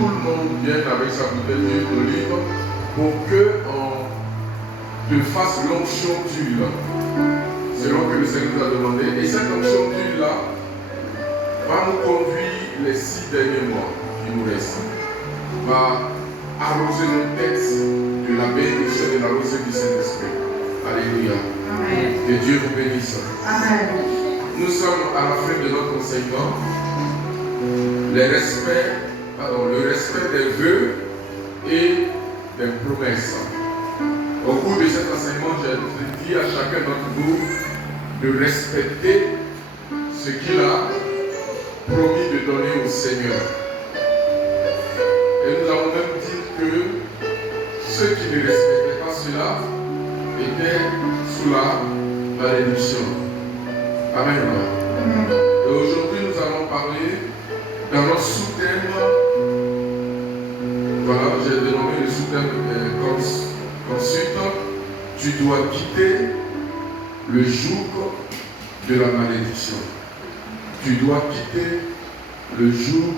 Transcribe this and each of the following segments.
tout le monde vienne avec sa bouteille d'huile d'olive pour qu'on te fasse l'onction d'huile, selon que le Seigneur nous a demandé. Et cette onction d'huile-là va nous conduire les 6 derniers mois qui nous restent. Va arroser nos têtes de la bénédiction et de la rosée du Saint-Esprit. Alléluia. Amen. Que Dieu vous bénisse. Amen. Nous sommes à la fin de notre enseignement. Le respect des vœux et des promesses. Au cours de cet enseignement, j'ai dit à chacun d'entre vous de respecter ce qu'il a promis de donner au Seigneur. Et nous avons même dit que ceux qui ne respectaient pas cela étaient sous la malédiction. Amen. Et aujourd'hui, nous allons parler dans notre sous-thème. Voilà, j'ai dénommé le sous-thème comme suite. Tu dois quitter le joug de la malédiction. Tu dois quitter le joug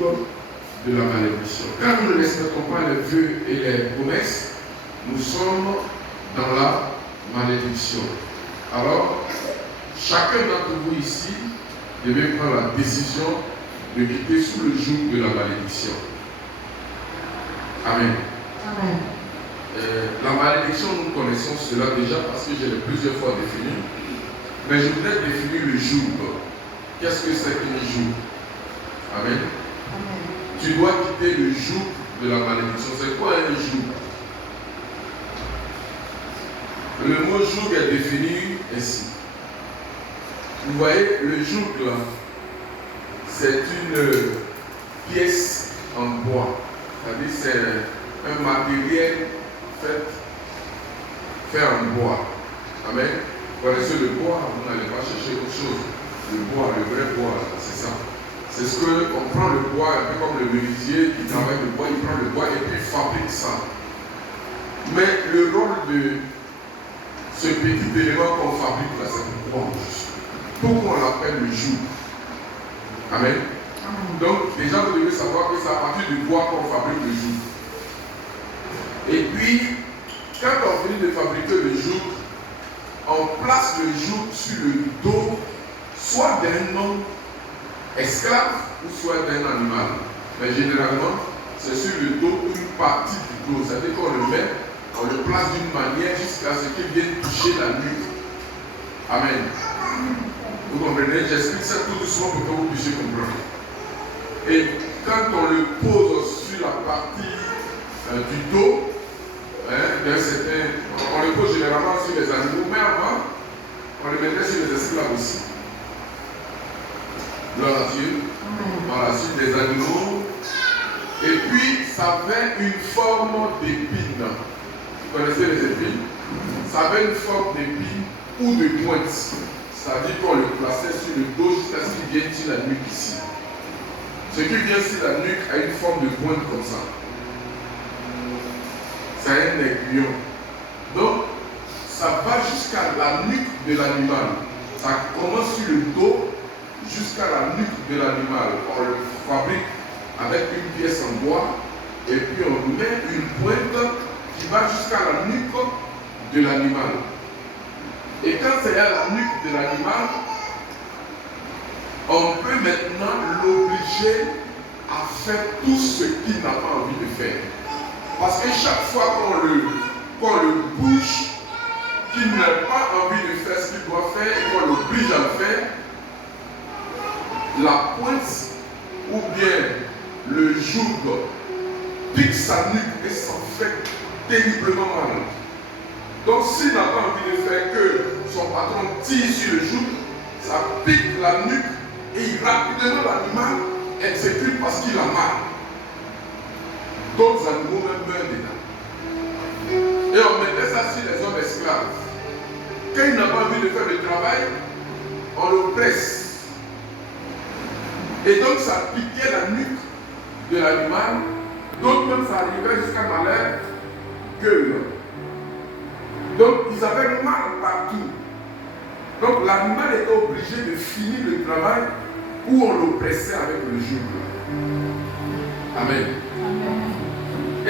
de la malédiction. Quand nous ne respectons pas les vœux et les promesses, nous sommes dans la malédiction. Alors, chacun d'entre vous ici devait prendre la décision de quitter sous le joug de la malédiction. Amen. Amen. La malédiction, nous connaissons cela déjà parce que je l'ai plusieurs fois défini. Mais je voudrais définir le joug. Qu'est-ce que c'est qu'un joug? Amen. Amen. Tu dois quitter le joug de la malédiction. C'est quoi un joug? Le mot joug est défini ainsi. Vous voyez, le joug là, c'est une pièce en bois. C'est-à-dire c'est un matériel fait en bois. Amen. Vous connaissez le bois, vous n'allez pas chercher autre chose. Le bois, le vrai bois, c'est ça. C'est ce qu'on prend le bois, un peu comme le menuisier qui travaille le bois, il prend le bois et puis il fabrique ça. Mais le rôle de ce petit élément qu'on fabrique là, c'est pourquoi on l'appelle le joug. Amen. Donc, déjà, vous devez savoir que c'est à partir du bois qu'on fabrique le joug. Et puis, quand on finit de fabriquer le joug, on place le joug sur le dos, soit d'un homme esclave ou soit d'un animal. Mais généralement, c'est sur le dos une partie du dos. C'est-à-dire qu'on le met, on le place d'une manière jusqu'à ce qu'il vienne toucher la nuque. Amen. Vous comprenez? J'explique ça tout doucement pour que vous puissiez comprendre. Et quand on le pose sur la partie du dos, on le pose généralement sur les animaux, mais avant, on le mettait sur les esclaves aussi. Gloire à Dieu. Voilà, sur des animaux. Et puis, ça avait une forme d'épine. Vous connaissez les épines? Ça avait une forme d'épine ou de pointe. C'est-à-dire qu'on le plaçait sur le dos jusqu'à ce qu'il vienne sur la nuque ici. Ce qui vient sur la nuque a une forme de pointe comme ça. C'est un aiguillon. Donc, ça va jusqu'à la nuque de l'animal. Ça commence sur le dos jusqu'à la nuque de l'animal. On le fabrique avec une pièce en bois et puis on met une pointe qui va jusqu'à la nuque de l'animal. Et quand c'est à la nuque de l'animal, on peut maintenant l'obliger à faire tout ce qu'il n'a pas envie de faire. Parce que chaque fois qu'on le bouge, qu'il n'a pas envie de faire ce qu'il doit faire et qu'on l'oblige à le faire, la pointe ou bien le joug pique sa nuque et ça fait terriblement mal. Donc s'il n'a pas envie de faire que son patron tire sur le joug, ça pique la nuque et rapidement l'animal exécute parce qu'il a mal. D'autres animaux même meurent dedans. Et on mettait ça sur les hommes esclaves. Quand il n'a pas envie de faire le travail, on le presse. Et donc ça piquait la nuque de l'animal. D'autres même ça arrivait jusqu'à leur gueule. Donc ils avaient mal partout. Donc l'animal était obligé de finir le travail où on le pressait avec le joug. Amen. Amen.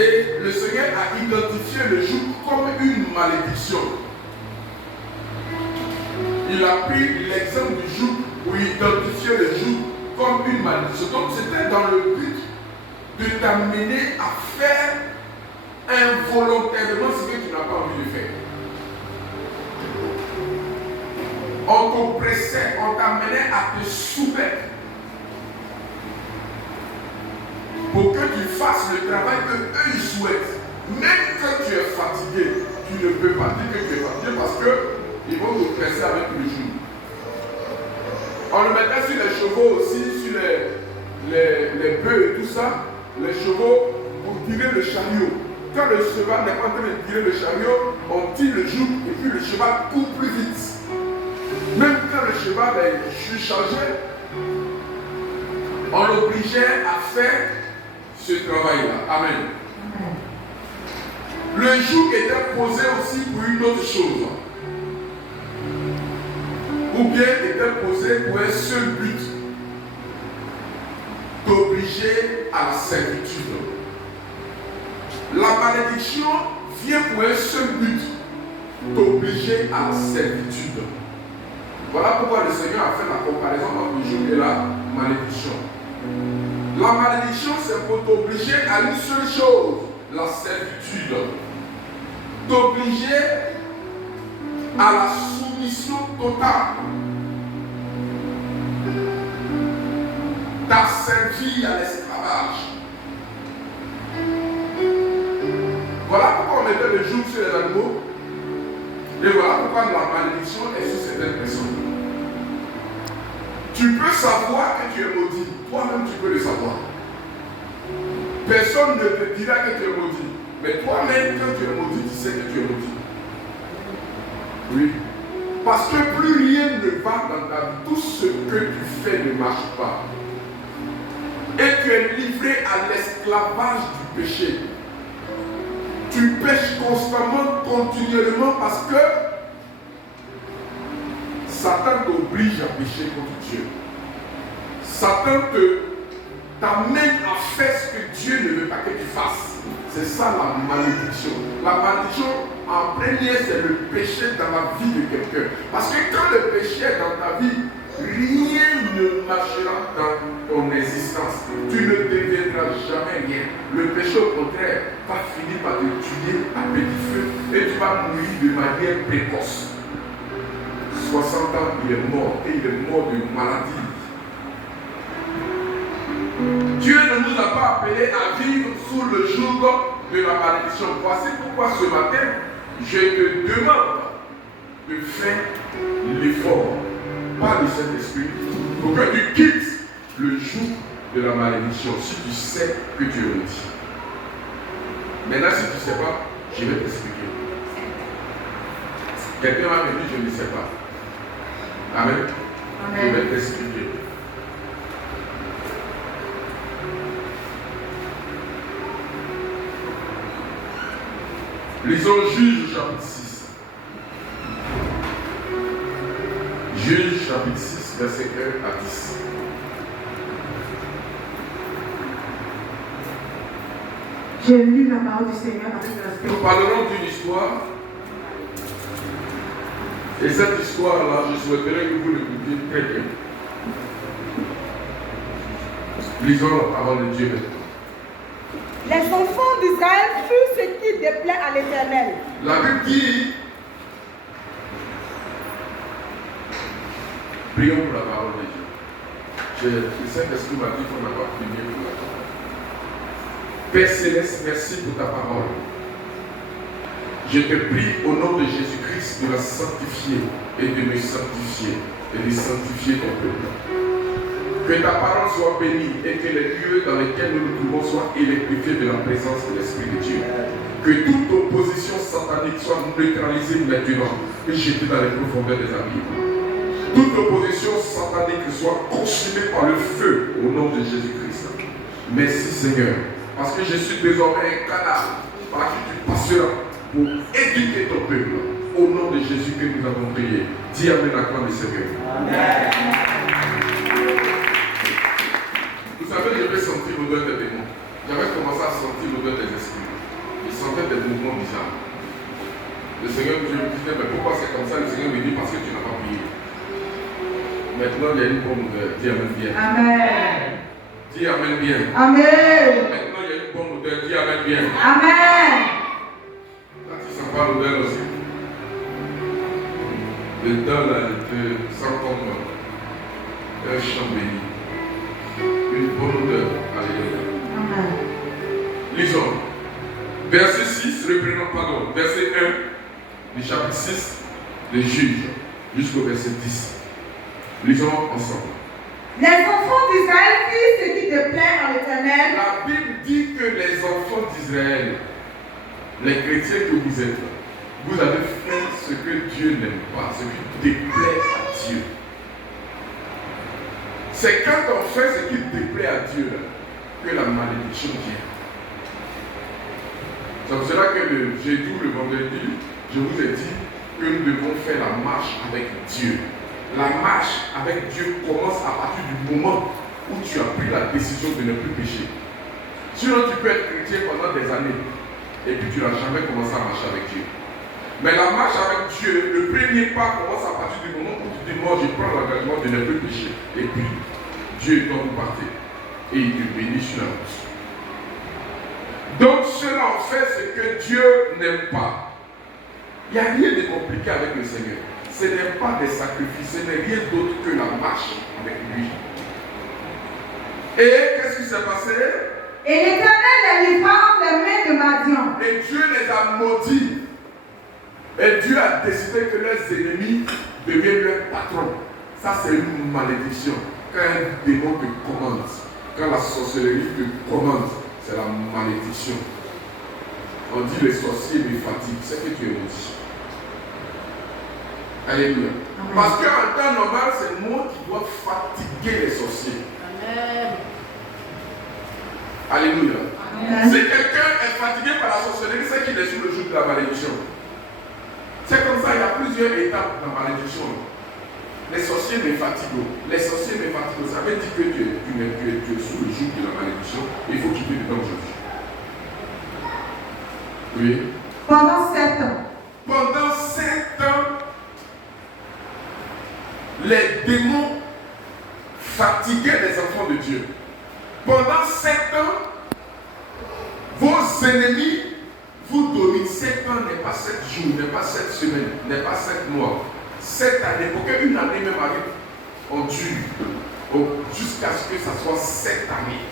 Et le Seigneur a identifié le joug comme une malédiction. Il a pris l'exemple du joug pour identifier le joug comme une malédiction. Donc c'était dans le but de t'amener à faire involontairement ce que tu n'as pas envie de faire. On t'oppressait, on t'amenait à te soumettre pour que tu fasses le travail que eux ils souhaitent. Même quand tu es fatigué, tu ne peux pas dire que tu es fatigué parce qu'ils vont te presser avec le joug. On le mettait sur les chevaux aussi, sur les bœufs et tout ça, les chevaux pour tirer le chariot. Quand le cheval n'est pas en train de tirer le chariot, on tire le joug et puis le cheval court plus vite. Même quand le cheval est surchargé, on l'obligeait à faire ce travail-là. Amen. Le joug était posé aussi pour une autre chose. Ou bien était posé pour un seul but. T'obliger à la servitude. La malédiction vient pour un seul but. T'obliger à la servitude. Voilà pourquoi le Seigneur a fait la comparaison entre le joug et la malédiction. La malédiction, c'est pour t'obliger à une seule chose, la servitude. T'obliger à la soumission totale. T'asservir à l'esclavage. Voilà pourquoi on mettait le joug sur les animaux. Et voilà pourquoi la malédiction est sur certaines personnes. Tu peux savoir que tu es maudit. Toi-même, tu peux le savoir. Personne ne te dira que tu es maudit. Mais toi-même, quand tu es maudit, tu sais que tu es maudit. Oui. Parce que plus rien ne va dans ta vie. Tout ce que tu fais ne marche pas. Et tu es livré à l'esclavage du péché. Tu pêches constamment, continuellement, parce que Satan t'oblige à pécher contre Dieu. Satan t'amène à faire ce que Dieu ne veut pas que tu fasses. C'est ça la malédiction. La malédiction, en premier, c'est le péché dans la vie de quelqu'un. Parce que quand le péché est dans ta vie, rien ne marchera dans ton existence. Tu ne deviendras jamais rien. Le péché, au contraire, va finir par te tuer à petit feu et tu vas mourir de manière précoce. 60 ans, il est mort et il est mort de maladie. Dieu ne nous a pas appelés à vivre sous le joug de la malédiction. Voici pourquoi ce matin, je te demande de faire l'effort par le Saint-Esprit pour que tu quittes le joug de la malédiction si tu sais que tu es maudit. Maintenant, si tu ne sais pas, je vais t'expliquer. Quelqu'un m'a dit, je ne sais pas. Amen. Amen. Je vais t'expliquer. Lisons Juge chapitre 6. Juge chapitre 6, verset 1 à 10. J'ai lu la parole du Seigneur avec respect. Nous parlerons d'une histoire. Et cette histoire-là, je souhaiterais que vous l'écoutiez très bien. Lisons la parole de Dieu maintenant. Les enfants d'Israël furent ce qui déplaît à l'Éternel. La Bible dit, prions pour la parole de Dieu. Le Saint-Esprit m'a dit qu'on n'a pas prié pour la parole. Père Céleste, merci pour ta parole. Je te prie au nom de Jésus-Christ de la sanctifier et de me sanctifier et de sanctifier ton peuple. Que ta parole soit bénie et que les lieux dans lesquels nous nous trouvons soient électrifiés de la présence de l'Esprit de Dieu. Que toute opposition satanique soit neutralisée maintenant et jetée dans les profondeurs des abîmes. Toute opposition satanique soit consumée par le feu au nom de Jésus-Christ. Merci Seigneur, parce que je suis désormais un canal par qui tu passeras pour éduquer ton peuple. Au nom de Jésus que nous avons prié. Dis Amen à toi, le Seigneur. Amen. Vous savez, je vais sentir l'odeur des démons. j'avais commencé à sentir l'odeur des esprits. Je sentais des mouvements bizarres. Le Seigneur, je me disais, mais pourquoi c'est comme ça? Le Seigneur me dit, parce que tu n'as pas prié. Maintenant, il y a une bonne odeur. Dis Amen bien. Amen. Dis Amen bien. Amen. Maintenant, il y a une bonne odeur. Dis Amen bien. Amen. Là, tu sens pas l'odeur aussi. Le temps, là, je te sens comme un champ béni. Une bonne odeur. Alléluia. Amen. Lisons. Verset 6, reprenons, pardon. Verset 1 du chapitre 6, les juges, jusqu'au verset 10. Lisons ensemble. Les enfants d'Israël firent ce qui déplaît à l'Éternel. La Bible dit que les enfants d'Israël, les chrétiens que vous êtes, vous avez fait ce que Dieu n'aime pas, ce qui déplaît à Dieu. C'est quand on fait ce qui déplaît à Dieu là, que la malédiction vient. C'est pour cela que le jeudi ou le vendredi, je vous ai dit que nous devons faire la marche avec Dieu. La marche avec Dieu commence à partir du moment où tu as pris la décision de ne plus pécher. Sinon, tu peux être chrétien pendant des années et puis tu n'as jamais commencé à marcher avec Dieu. Mais la marche avec Dieu, le premier pas commence à partir du moment où tu dis, moi je prends l'engagement de ne plus pécher. Et puis, Dieu est dans vous partez. Et il te bénit sur la route. Donc cela en fait ce que Dieu n'aime pas. Il n'y a rien de compliqué avec le Seigneur. Ce n'est pas des sacrifices, ce n'est rien d'autre que la marche avec lui. Et qu'est-ce qui s'est passé? Et l'Éternel les livra entre les mains de Madian. Et Dieu les a maudits. Et Dieu a décidé que leurs ennemis deviennent leurs patrons. Ça c'est une malédiction. Quand un démon te commande, quand la sorcellerie te commande, c'est la malédiction. On dit les sorciers me fatiguent, c'est que tu es maudit. Alléluia. Amen. Parce qu'en temps normal, c'est moi qui dois fatiguer les sorciers. Amen. Alléluia. Amen. Si quelqu'un est fatigué par la sorcellerie, c'est qu'il est sur le joug de la malédiction. C'est comme ça, il y a plusieurs étapes dans la malédiction. Les sorciers me fatiguent. Les sorciers me fatiguent. Ça veut dire que tu es sous le joug de la malédiction. Il faut quitter dedans aujourd'hui. Oui. Pendant 7 ans. Pendant 7 ans, les démons fatiguaient les enfants de Dieu. Pendant 7 ans, vos ennemis vous dominent. 7 ans n'est pas 7 jours, n'est pas 7 semaines, n'est pas 7 mois. 7 années, pour qu'une année même arrive, on dure jusqu'à ce que ça soit 7 années.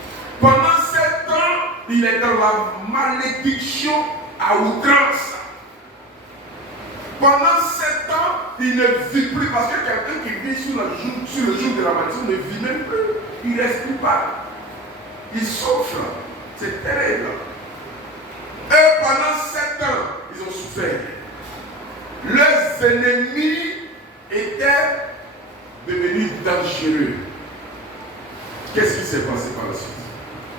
Pendant 7 ans, il est dans la malédiction à outrance. Pendant 7 ans, il ne vit plus parce que quelqu'un qui vit sur le jour de la malédiction ne vit même plus. Il ne respire pas. Il souffre. C'est terrible. Et pendant 7 ans, ils ont souffert. Leurs ennemis étaient devenus dangereux. Qu'est-ce qui s'est passé par la suite?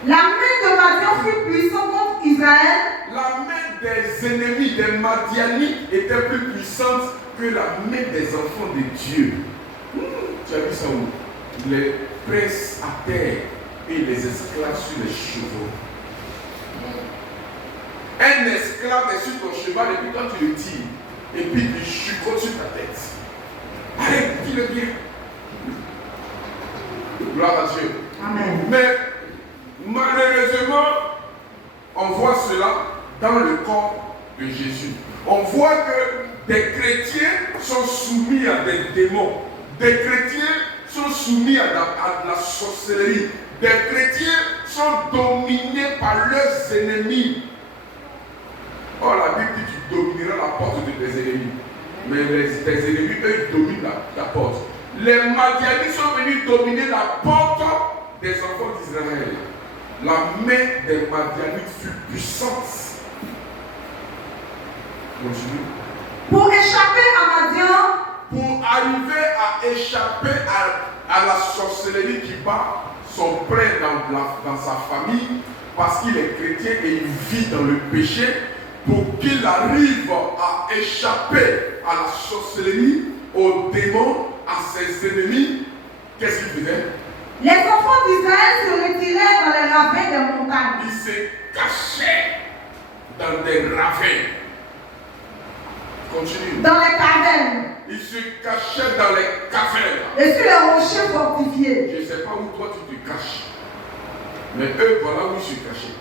La main de Madian fut puissante contre Israël. La main des ennemis, des Madianites, était plus puissante que la main des enfants de Dieu. Tu as vu ça où? Les princes à terre et les esclaves sur les chevaux. Un esclave est sur ton cheval et puis quand tu le tires, et puis il chuchote sur ta tête. Allez, dis-le bien. Gloire à Dieu. Amen. Mais malheureusement, on voit cela dans le corps de Jésus. On voit que des chrétiens sont soumis à des démons. Des chrétiens sont soumis à la sorcellerie. Des chrétiens sont dominés par leurs ennemis. Oh, la Bible dit que tu domineras la porte de tes ennemis. Mais tes ennemis, eux, ils dominent la porte. Les Madianites sont venus dominer la porte des enfants d'Israël. La main des Madianites fut puissante. Continue. Pour échapper à Madian, Pour arriver à échapper à la sorcellerie qui bat son plein dans sa famille, parce qu'il est chrétien et il vit dans le péché, pour qu'il arrive à échapper à la sorcellerie, aux démons, à ses ennemis, qu'est-ce qu'il faisait? Les enfants d'Israël se retiraient dans les ravins des montagnes. Ils se cachaient dans des ravins. Continue. Dans les cavernes. Ils se cachaient dans les cavernes. Et sur les rochers fortifiés. Je ne sais pas où toi tu te caches. Mais eux, voilà où ils se cachaient.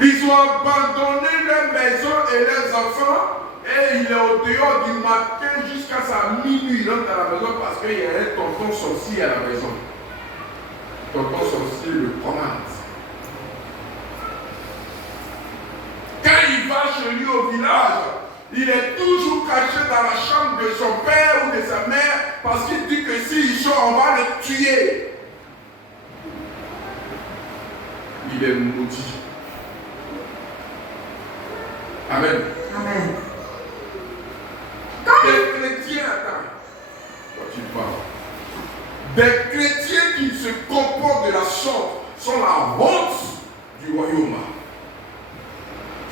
Ils ont abandonné leurs maisons et leurs enfants. Et il est au dehors du matin jusqu'à sa minuit. Il rentre à la maison parce qu'il y a un tonton sorcier à la maison. Tonton sorcier le commande. Quand il va chez lui au village, il est toujours caché dans la chambre de son père ou de sa mère parce qu'il dit que s'il sort, on va le tuer. Il est maudit. Amen. Amen. Des chrétiens, attends, quand tu parles, des chrétiens qui se comportent de la sorte sont la honte du royaume.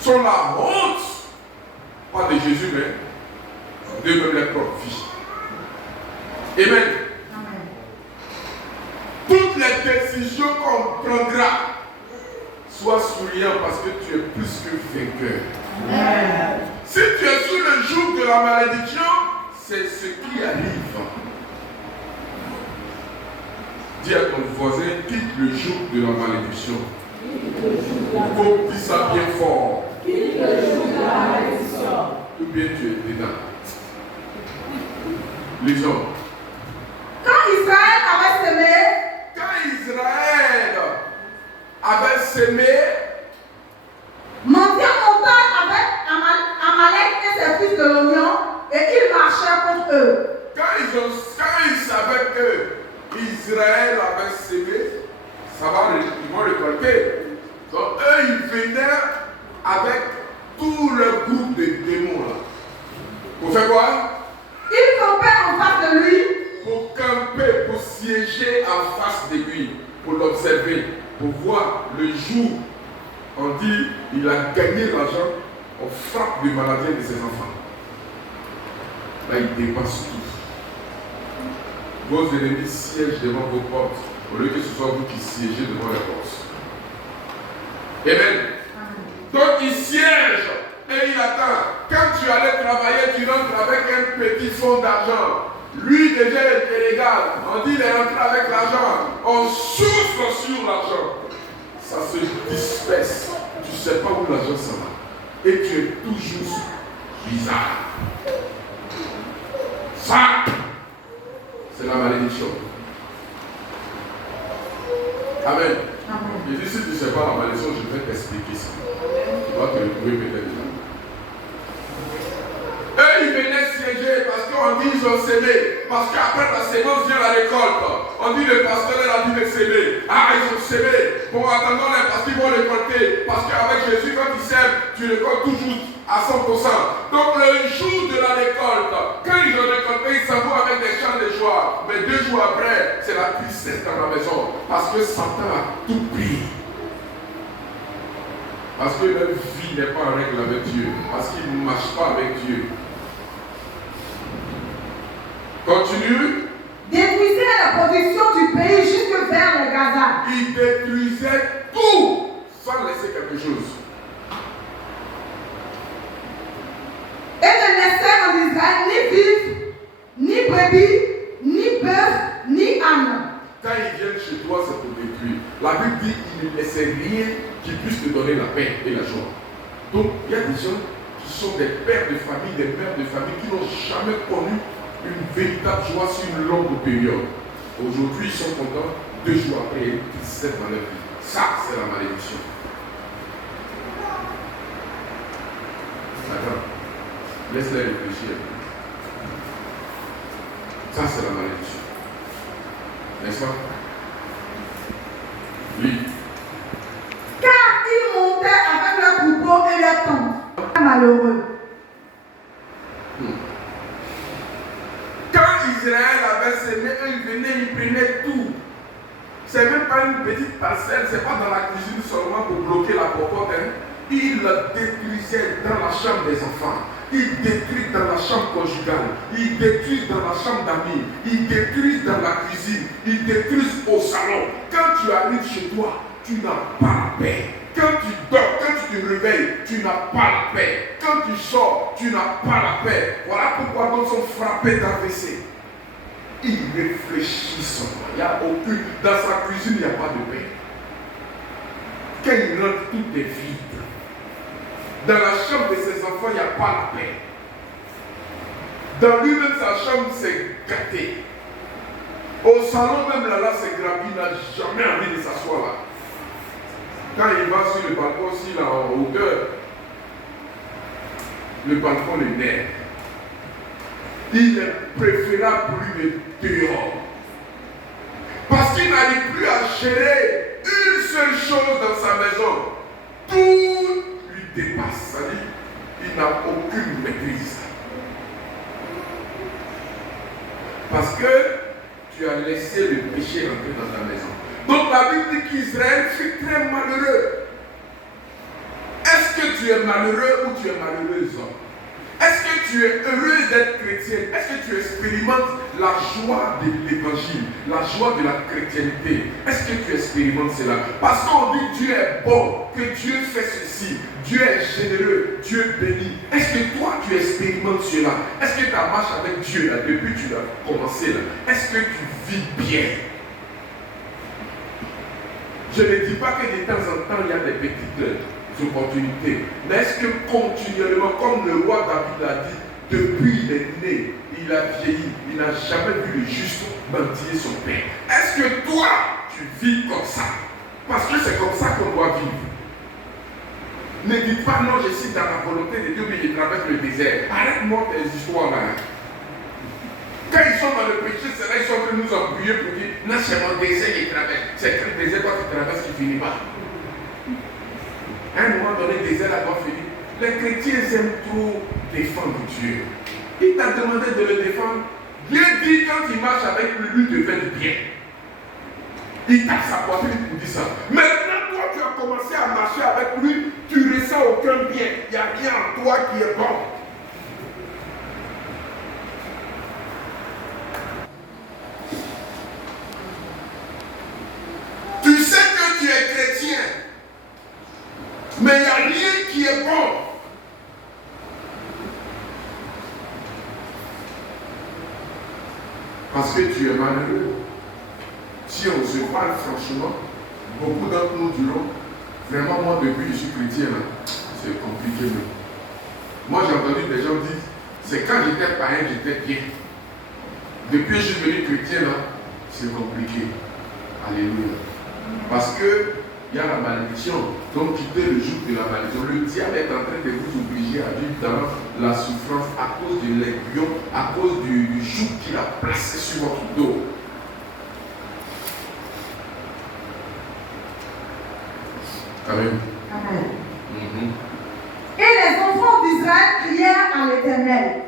Sont la honte, pas de Jésus, mais de même les propres filles. Amen. Amen. Toutes les décisions qu'on prendra, sois souriant parce que tu es plus que vainqueur. Amen. Si tu es sur le joug de la malédiction, c'est ce qui arrive. Dis à ton voisin, quitte le joug de la malédiction. Il faut dire ça bien fort. Quitte le joug de la malédiction. Ou bien tu es dedans. Lisons. Quand Israël avait semé, Quand Israël avait semé, Mondia monta avec Amalek et ses fils de l'Orient et ils marchèrent contre eux. quand ils savaient que Israël avait semé, ils vont récolter. Donc eux, ils venaient avec tout le groupe de démons là. Pour faire quoi? Ils campaient en face de lui. Pour camper, pour siéger en face de lui, pour l'observer, pour voir le jour. On dit, il a gagné l'argent, on frappe le maladie de ses enfants. Là, il dépasse tout. Vos ennemis siègent devant vos portes, au lieu que ce soit vous qui siégez devant les portes. Amen. Donc, il siège et il attend. Quand tu allais travailler, tu rentres avec un petit fonds d'argent. Lui, déjà, est légal. On dit, il est rentré avec l'argent. On souffle sur l'argent. Ça se disperse. Tu ne sais pas où l'argent s'en va. Et tu es toujours bizarre. Ça, c'est la malédiction. Amen. Je dis, si tu ne sais pas la malédiction, je vais t'expliquer ça. Tu vas te retrouver peut-être là. Eux, ils venaient siéger parce qu'on dit qu'ils ont sémé. Parce qu'après la sémence vient la récolte. On dit le pasteur leur a dit de sémer. Ah, ils ont sémé. Bon, attendons-les parce qu'ils vont récolter. Parce qu'avec Jésus, quand ils sèment, tu récoltes toujours à 100%. Donc le jour de la récolte, quand ils ont récolté, ils s'en vont avec des chants de joie. Mais 2 jours après, c'est la tristesse dans la maison. Parce que Satan a tout pris. Parce que leur vie n'est pas en règle avec Dieu. Parce qu'ils ne marchent pas avec Dieu. Continue. Détruisait la production du pays jusque vers le Gaza. Ils détruisaient tout sans laisser quelque chose. Et ne laissait en Israël ni vivre, ni brebis, ni bœuf, ni âne. Quand ils viennent chez toi, c'est pour détruire. La Bible dit qu'il ne laissait rien qui puisse te donner la paix et la joie. Donc, il y a des gens qui sont des pères de famille, des mères de famille qui n'ont jamais connu une véritable joie sur une longue période. Aujourd'hui, ils sont contents. 2 jours après, il y a une tristesse dans leur vie. Ça, c'est la malédiction. Attends. Laisse-les réfléchir. Ça, c'est la malédiction. N'est-ce pas? Oui. Car ils montaient avec leurs troupeaux et leurs tentes. Malheureux. Quand Israël avait semé, eux, ils venaient, ils prenaient tout. C'est même pas une petite parcelle, c'est pas dans la cuisine seulement pour bloquer la popote. Hein. Ils le détruisaient dans la chambre des enfants. Ils détruisent dans la chambre conjugale, ils détruisent dans la chambre d'amis, ils détruisent dans la cuisine, ils détruisent au salon. Quand tu arrives chez toi, tu n'as pas la paix. Quand tu dors, quand tu te réveilles, tu n'as pas la paix. Quand tu sors, tu n'as pas la paix. Voilà pourquoi d'autres sont frappés d'AVC. Ils réfléchissent. Il n'y a aucune. Dans sa cuisine, il n'y a pas de paix. Quand il rentre, tout est vide. Dans la chambre de ses enfants, il n'y a pas la paix. Dans lui-même, sa chambre, c'est gâté. Au salon, même là, c'est grave. Il n'a jamais envie de s'asseoir là. Quand il va sur le balcon, s'il est en hauteur, le balcon est net. Il est préférable pour lui de dehors. Parce qu'il n'arrive plus à gérer une seule chose dans sa maison. Tout lui dépasse. C'est-à-dire, il n'a aucune maîtrise. Parce que tu as laissé le péché entrer dans ta maison. Donc la Bible dit qu'Israël fut très malheureux. Est-ce que tu es malheureux ou tu es malheureuse? Est-ce que tu es heureuse d'être chrétienne? Est-ce que tu expérimentes la joie de l'évangile, la joie de la chrétienté? Est-ce que tu expérimentes cela? Parce qu'on dit Dieu est bon, que Dieu fait ceci, Dieu est généreux, Dieu bénit. Est-ce que toi tu expérimentes cela? Est-ce que ta marche avec Dieu, là, depuis que tu as commencé, là, est-ce que tu vis bien? Je ne dis pas que de temps en temps il y a des petites opportunités, mais est-ce que continuellement, comme le roi David l'a dit, depuis il est né, il a vieilli, il n'a jamais vu le juste mendier son père? Est-ce que toi, tu vis comme ça? Parce que c'est comme ça qu'on doit vivre. Ne dites pas non, je suis dans la volonté de Dieu, mais je traverse le désert. Arrête-moi tes histoires là. Quand ils sont dans le péché, c'est là qu'ils sont en train de nous embrouiller pour dire non, c'est mon désert qui traverse. C'est quel désert toi tu traverses qui finit pas. À un moment donné, le désert là doit finir. Les chrétiens aiment trop défendre Dieu. Il t'a demandé de le défendre. Dieu dit quand il marche avec lui, lui te fait du bien. Il tape sa poitrine pour dire ça. Maintenant, toi, tu as commencé à marcher avec lui, tu ne ressens aucun bien. Il n'y a rien en toi qui est bon. Tu sais que tu es chrétien, mais il n'y a rien qui est bon. Parce que tu es malheureux. Si on se parle franchement, beaucoup d'entre nous diront, vraiment moi depuis que je suis chrétien, c'est compliqué. Moi j'ai entendu des gens dire, c'est quand j'étais païen, j'étais bien. Depuis que je suis devenu chrétien, c'est compliqué. Alléluia. Parce que il y a la malédiction. Donc quittez le joug de la malédiction. Le diable est en train de vous obliger à vivre dans la souffrance à cause de l'aiguillon, à cause du joug qu'il a placé sur votre dos. Amen. Amen. Et les enfants d'Israël crièrent à l'Éternel.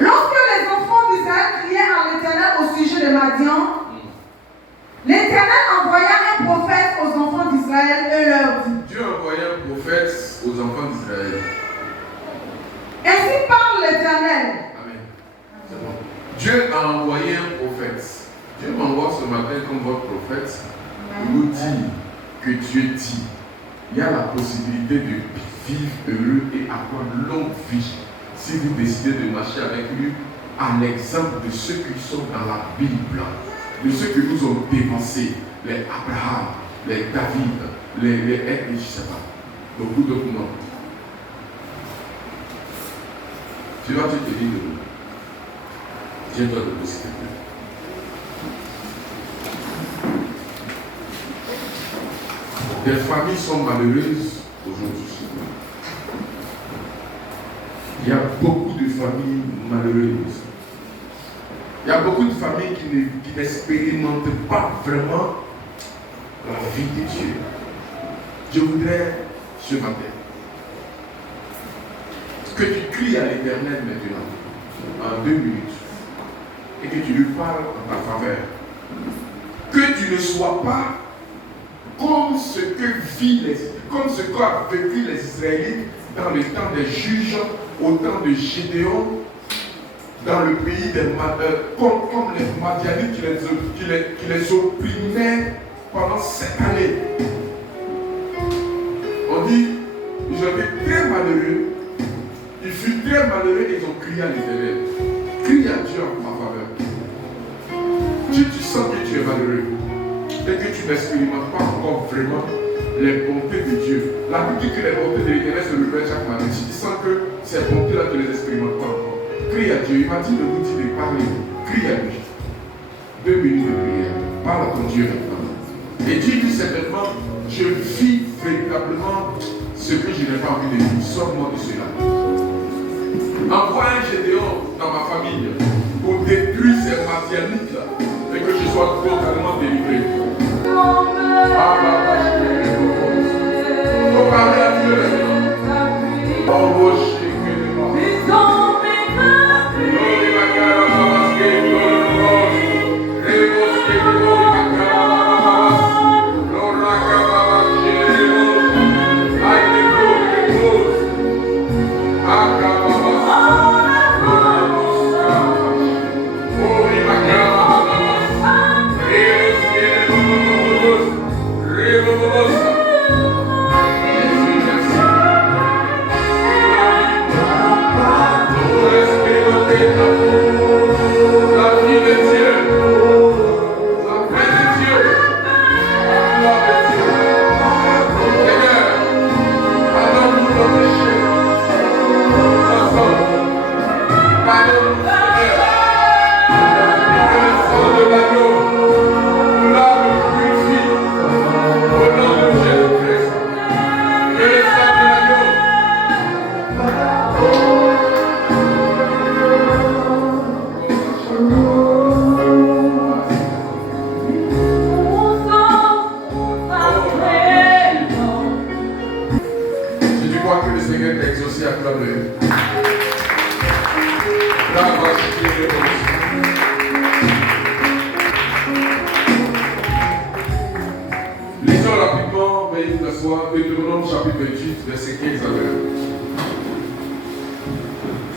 Lorsque les enfants d'Israël crièrent à l'Éternel au sujet de Madian, l'Éternel envoya un prophète aux enfants d'Israël et leur dit. Dieu envoya un prophète aux enfants d'Israël. Ainsi parle l'Éternel. Amen. C'est bon. Dieu a envoyé un prophète. Dieu m'envoie ce matin comme votre prophète. Il vous dit que Dieu dit, il y a la possibilité de vivre heureux et avoir une longue vie si vous décidez de marcher avec lui à l'exemple de ceux qui sont dans la Bible, de ceux qui nous ont dévancés, les Abraham, les David, les je ne sais pas, beaucoup d'autres noms. Tu vas te dire de nous. Viens-toi de vous, s'il te plaît. Des familles sont malheureuses aujourd'hui. Il y a beaucoup de familles malheureuses. Il y a beaucoup de familles qui n'expérimentent pas vraiment la vie de Dieu. Je voudrais ce matin que tu cries à l'Éternel maintenant, en 2 minutes, et que tu lui parles en ta faveur. Que tu ne sois pas comme ce que vit comme ce qu'a vécu les Israélites dans le temps des juges, au temps de Gédéon, dans le pays des comme les Madianites qui les opprimaient pendant 7 années. On dit, ils ont été très malheureux. Ils furent très malheureux et ils ont crié à l'Éternel. Crie à Dieu en ma faveur. Si tu sens que tu es malheureux et que tu n'expérimentes pas encore vraiment les bontés de Dieu, la Bible dit que les bontés de l'Éternel se révèlent chaque matin. Si tu sens que ces bontés-là, tu ne les expérimentes pas encore, crie à Dieu. Il m'a dit de vous dire de parler. Crie à lui. 2 minutes de prière. Parle à ton Dieu maintenant. Et dis lui certainement, je vis véritablement ce que je n'ai pas envie de vivre. Sors-moi de cela. Envoie un Gédéon dans ma famille pour détruire ces Madianites-là et que je sois totalement délivré. Faut parler à Dieu maintenant. Oh, Deutéronome chapitre 28, verset 15 à 20.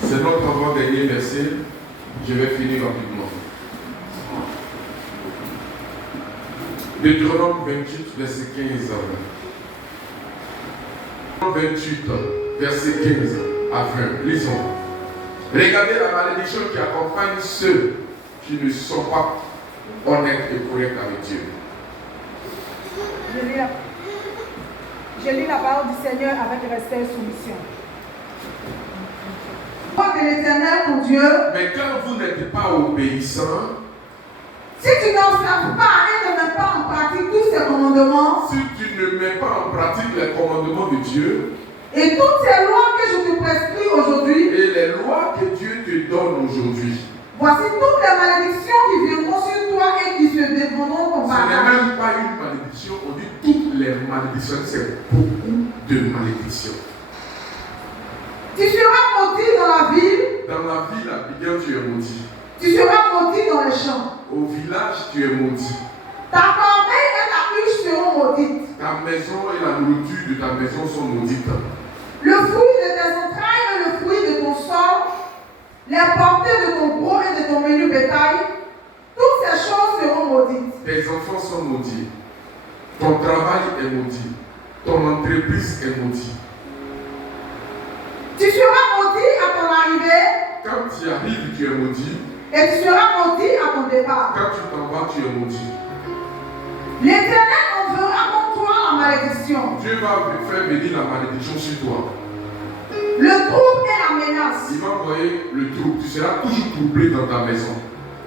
C'est notre avant-dernier verset. Je vais finir rapidement. Deutéronome 28, verset 15 à 20. 28, verset 15 à 20. Lisons. Regardez la malédiction qui accompagne ceux qui ne sont pas honnêtes et corrects avec Dieu. Je lis la parole du Seigneur avec respect et soumission. Parole de l'Éternel, mon Dieu. Mais quand vous n'êtes pas obéissant, si tu n'observes pas et ne mets pas en pratique tous ces commandements, si tu ne mets pas en pratique les commandements de Dieu, et toutes ces lois que je te prescris aujourd'hui, et les lois que Dieu te donne aujourd'hui, voici toutes les malédictions qui viendront sur toi et qui se défendront ton ce partage. n'est même pas une malédiction, on dit toutes les malédictions, c'est beaucoup de malédictions. Tu seras maudit dans la ville. Dans la ville, à Bignan, tu es maudit. Tu seras maudit dans les champs. Au village, tu es maudit. Ta corbeille et ta huche seront maudites. Ta maison et la nourriture de ta maison sont maudites. Le fruit de tes entrailles et le fruit de ton sol, les portées de ton gros et de ton menu bétail, toutes ces choses seront maudites. Tes enfants sont maudits. Ton travail est maudit. Ton entreprise est maudite. Tu seras maudit à ton arrivée. Quand tu arrives, tu es maudit. Et tu seras maudit à ton départ. Quand tu t'en vas, tu es maudit. L'Éternel enverra contre toi la malédiction. Dieu va faire venir la malédiction sur toi. Le trouble et la menace. Il va envoyer le trouble. Tu seras toujours troublé dans ta maison.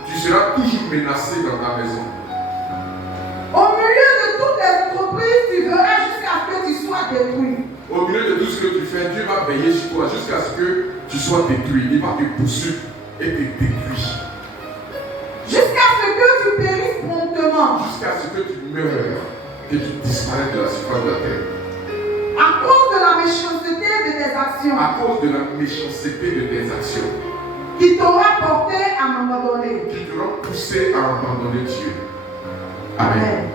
Tu seras toujours menacé dans ta maison. Au milieu de toutes les entreprises, tu verras jusqu'à ce que tu sois détruit. Au milieu de tout ce que tu fais, Dieu va veiller sur toi jusqu'à ce que tu sois détruit. Il va te poursuivre et te détruire. Jusqu'à ce que tu périsses promptement. Jusqu'à ce que tu meurs, que tu disparaisses de la surface de la terre. À cause de la méchanceté de tes actions. À cause de la méchanceté de tes actions. Qui t'aura porté à m'abandonner. Qui t'aura poussé à abandonner Dieu. Amen.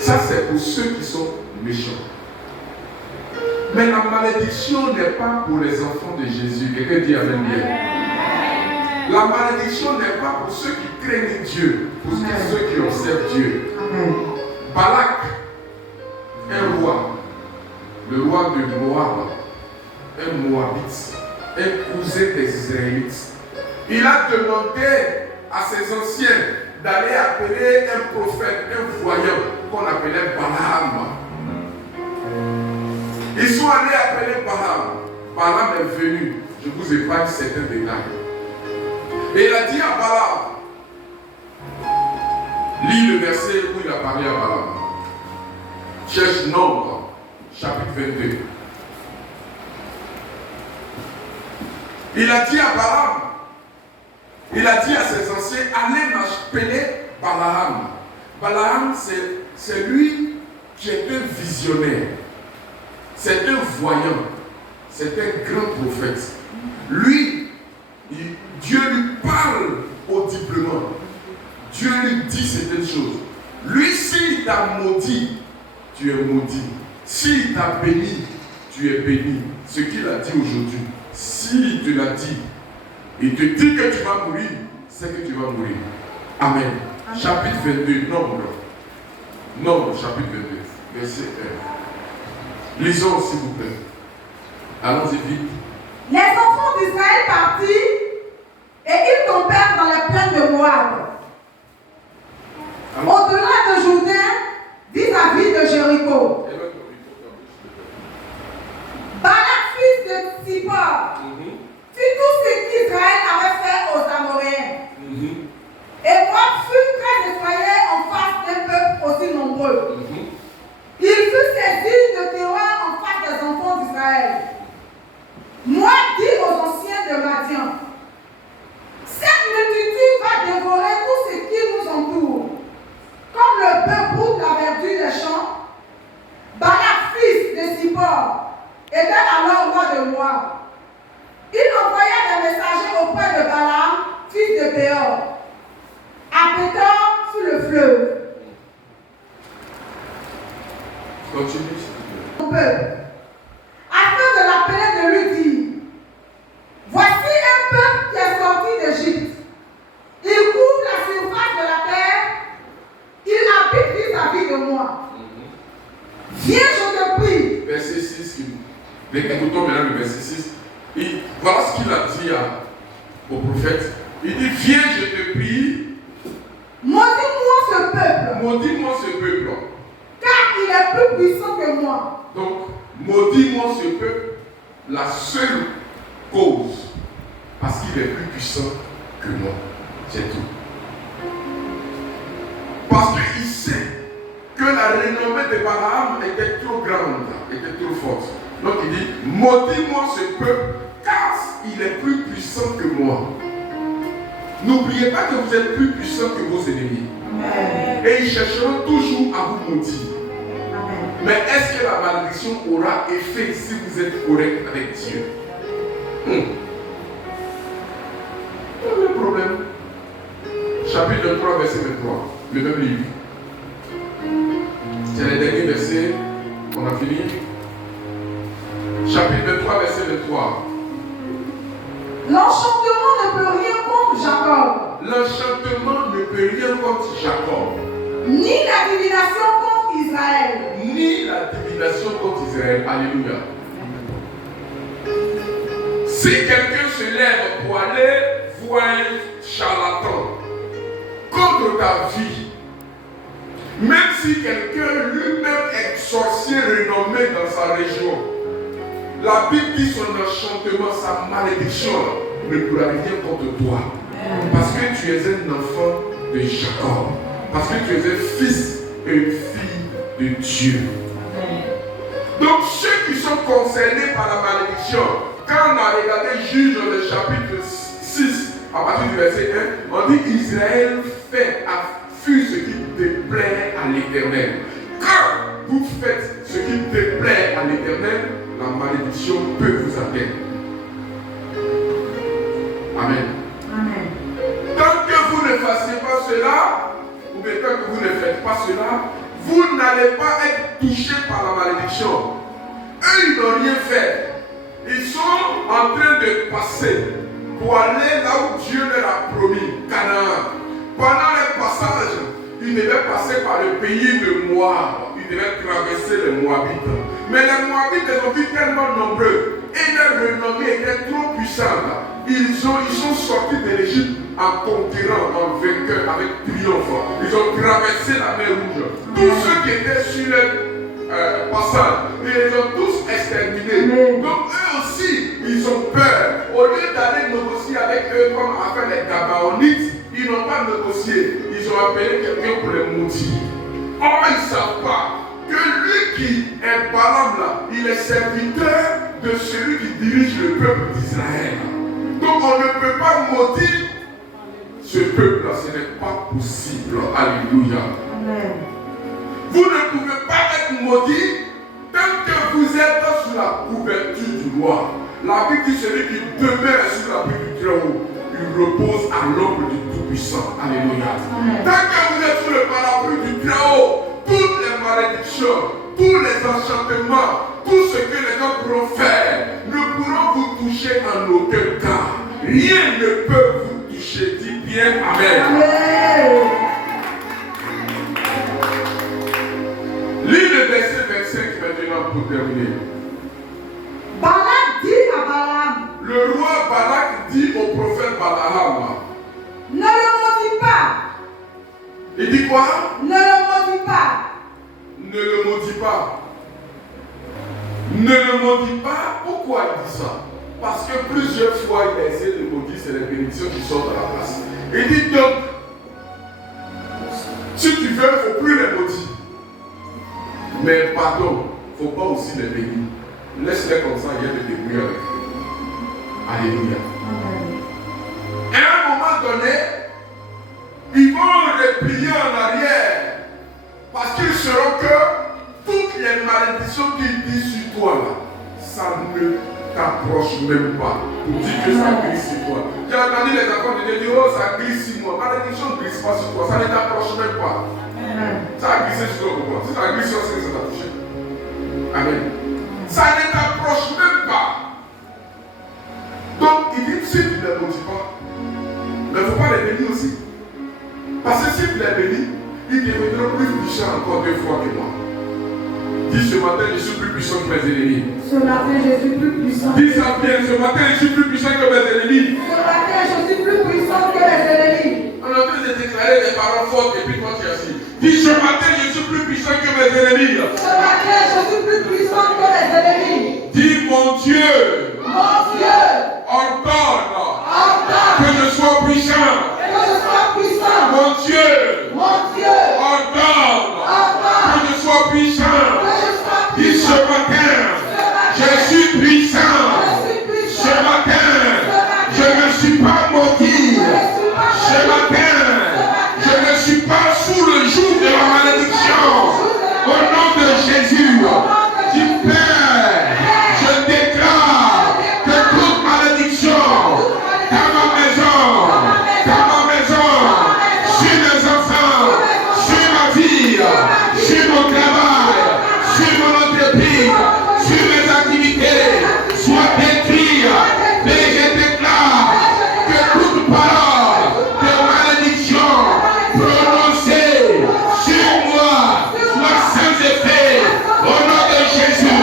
Ça, c'est pour ceux qui sont méchant. Mais la malédiction n'est pas pour les enfants de Jésus. Quelqu'un dit amen bien. La malédiction n'est pas pour ceux qui craignent Dieu, pour ceux qui observent Dieu. Balak, un roi, le roi de Moab, un Moabite, un cousin des Israélites, il a demandé à ses anciens d'aller appeler un prophète, un voyant, qu'on appelait Balaam. Ils sont allés appeler Balaam. Balaam est venu. Je vous épargne certains détails. Et il a dit à Balaam, lis le verset où il a parlé à Balaam. Cherche Nombre, chapitre 22. Il a dit à Balaam, il a dit à ses anciens, allez m'appeler Balaam. Balaam, c'est lui qui est un visionnaire. C'est un voyant. C'est un grand prophète. Lui, Dieu lui parle audiblement. Dieu lui dit certaines choses. Lui, s'il t'a maudit, tu es maudit. S'il t'a béni, tu es béni. Ce qu'il a dit aujourd'hui, s'il te l'a dit, il te dit que tu vas mourir, c'est que tu vas mourir. Amen. Amen. Chapitre 22, Nombre, chapitre 22, verset 1. Lisons s'il vous plaît. Allons-y vite. Les enfants d'Israël partirent et ils tombèrent dans les plaines de Moab, au-delà de Jourdain, vis-à-vis de Jéricho. Balak, fils de Zippor, fit tout ce qu'Israël avait fait aux Amoréens. Et Moab fut très effrayé en face d'un peuple aussi nombreux. Il fut saisi de terreur en face des enfants d'Israël. Moab dit aux anciens de Madian, cette multitude va dévorer tout ce qui nous entoure, comme le bœuf broute la verdure des champs. Balak, fils de Zippor, était alors roi de Moab. Il envoya des messagers auprès de Balaam, fils de Béor, à Pétor sous le fleuve. Continue. Mon peuple, afin de l'appeler de lui dire, voici un peuple qui est sorti d'Égypte. Il couvre la surface de la terre. Il habite vis-à-vis de moi. Viens, je te prie. Verset 6. Écoutons maintenant le verset 6. Voilà ce qu'il a dit au prophète. Il dit, viens, je te prie. Maudis-moi ce peuple. Maudis-moi ce peuple. Car il est plus puissant que moi. Donc, maudis-moi ce peuple, la seule cause, parce qu'il est plus puissant que moi. C'est tout. Parce qu'il sait que la renommée de Balaam était trop grande, était trop forte. Donc il dit, maudis-moi ce peuple, car il est plus puissant que moi. N'oubliez pas que vous êtes plus puissant que vos ennemis. Amen. Et ils chercheront toujours à vous maudire. Amen. Mais est-ce que la malédiction aura effet si vous êtes correct avec Dieu? Quel est le problème? Chapitre 23, verset 23, le même livre. C'est le dernier verset. On a fini. Chapitre 23, verset 23. L'enchantement ne peut rien contre Jacob. L'enchantement ne peut rien contre Jacob. Ni la divination contre Israël. Ni la divination contre Israël. Alléluia. Si quelqu'un se lève pour aller voir un charlatan contre ta vie, même si quelqu'un lui-même est sorcier renommé dans sa région, la Bible dit son enchantement, sa malédiction ne pourra rien contre toi. Parce que tu es un enfant de Jacob. Parce que tu es un fils et une fille de Dieu. Donc ceux qui sont concernés par la malédiction, quand on a regardé Juge dans le chapitre 6, à partir du verset 1, on dit Israël fut ce qui déplaît à l'Éternel. Quand vous faites ce qui déplaît à l'Éternel, la malédiction peut vous atteindre. Amen. Amen. Tant que vous ne fassiez pas cela, ou bien tant que vous ne faites pas cela, vous n'allez pas être touché par la malédiction. Eux, ils n'ont rien fait. Ils sont en train de passer pour aller là où Dieu leur a promis, Canaan. Pendant le passage, ils devaient passer par le pays de Moab. Ils devaient traverser les Moabites. Mais les Moabites sont tellement nombreux et leur renommée était trop puissante. Ils sont sortis de l'Égypte en conquérant, en vainqueur, avec triomphe. Ils ont traversé la mer Rouge. Tous ceux qui étaient sur le passage, ils les ont tous exterminés. Donc eux aussi, ils ont peur. Au lieu d'aller négocier avec eux comme avec les Gabaonites, ils n'ont pas négocié. Ils ont appelé quelqu'un pour les maudire. Or, ils ne savent pas que lui qui est Balaam là, il est serviteur de celui qui dirige le peuple d'Israël. Donc on ne peut pas maudire ce peuple là, ce n'est pas possible. Alléluia. Amen. Vous ne pouvez pas être maudit tant que vous êtes sous la couverture du roi. La Bible dit celui qui demeure sous la pluie du Très-Haut, il repose à l'ombre du Tout-Puissant. Alléluia. Amen. Tant que vous êtes sous le parapluie du Très-Haut, toutes les malédictions, tous les enchantements, tout ce que les gens pourront faire, ne pourront vous toucher en aucun cas. Rien ne peut vous toucher. Dis bien Amen. Amen. Lis le verset 25 maintenant pour terminer. Balak dit à Balaam, Le roi Balak dit au prophète Balaam, ne le maudis pas, il dit quoi? ne le maudis pas. Ne le maudis pas. Ne le maudis pas. Pourquoi il dit ça? Parce que plusieurs fois il a essayé de maudire, c'est les bénédictions qui sortent de la place. Il dit donc, si tu veux, il ne faut plus les maudire. Mais pardon, il ne faut pas aussi les bénir. Laisse-les comme ça, il y a des débrouiller avec eux. Alléluia. Et à un moment donné, ils vont replier en arrière. Parce qu'ils sauront que toutes les malédictions qu'ils disent sur toi là, ça ne t'approche même pas. Pour dire que ça glisse sur toi. J'ai entendu les enfants de Dieu dire, oh ça glisse sur moi. Malédiction ne glisse pas sur toi, ça ne t'approche même pas. Ça a glissé sur toi pour toi. Si ça a glissé sur toi, ça t'a touché. Amen. Ça ne t'approche même pas. Donc il dit, si tu ne les maudis pas, mais il ne faut pas les bénir aussi. Parce que si tu les bénis, ils deviendront plus puissants encore 2 fois que moi. Dis ce matin, je suis plus puissant que mes ennemis. Ce matin, je suis plus puissant. Dis ça bien, ce matin, je suis plus puissant que mes ennemis. Ce matin, je suis plus puissant que les ennemis. On est en train de déclarer des paroles fortes et puis toi tu es assis. Dis ce matin, je suis plus puissant que mes ennemis. Ce matin, je suis plus puissant que les ennemis. Dis mon Dieu, ordonne que je sois puissant. Que je sois puissant. Mon Dieu, ordonne que je sois puissant. Dis ce matin, je suis puissant. Ce matin, je ne suis pas maudit. Ce matin, je ne suis pas sous le joug de la malédiction. Au nom de Jésus, du Père, je déclare que toute malédiction dans ma maison, sur mes enfants, sur ma vie, sur mon travail, sur mon entreprise, sur mes activités, soit détruite. Et je déclare que toute parole de malédiction prononcée sur moi soit sans effet. Au nom de Jésus,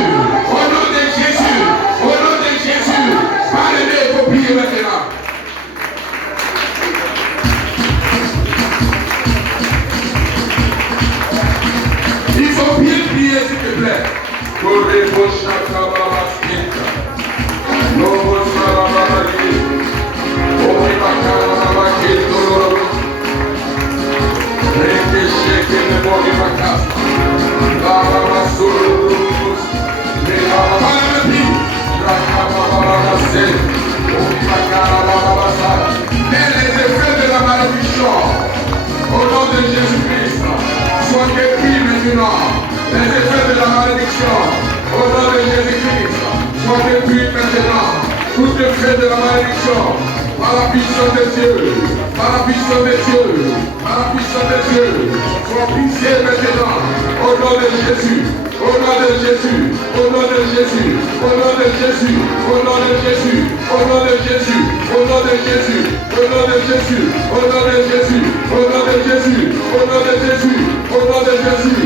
au nom de Jésus, au nom de Jésus, parlez-moi, il faut prier maintenant. Il faut bien prier, s'il te plaît. Mais les effets de la malédiction, au nom de Jésus-Christ, soient détruits maintenant. Les effets de la malédiction, au nom de Jésus-Christ, soient détruits maintenant. Tout effet de la malédiction, par la puissance de Dieu, Par la puissance des cieux, par la puissance des cieux, sois pitié maintenant, au nom de Jésus, au nom de Jésus, au nom de Jésus, au nom de Jésus, au nom de Jésus, au nom de Jésus, au nom de Jésus, au nom de Jésus, au nom de Jésus, au nom de Jésus, au nom de Jésus, au nom de Jésus.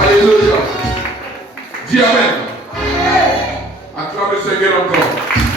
Alléluia. Dis Amen. Acclame le Seigneur encore.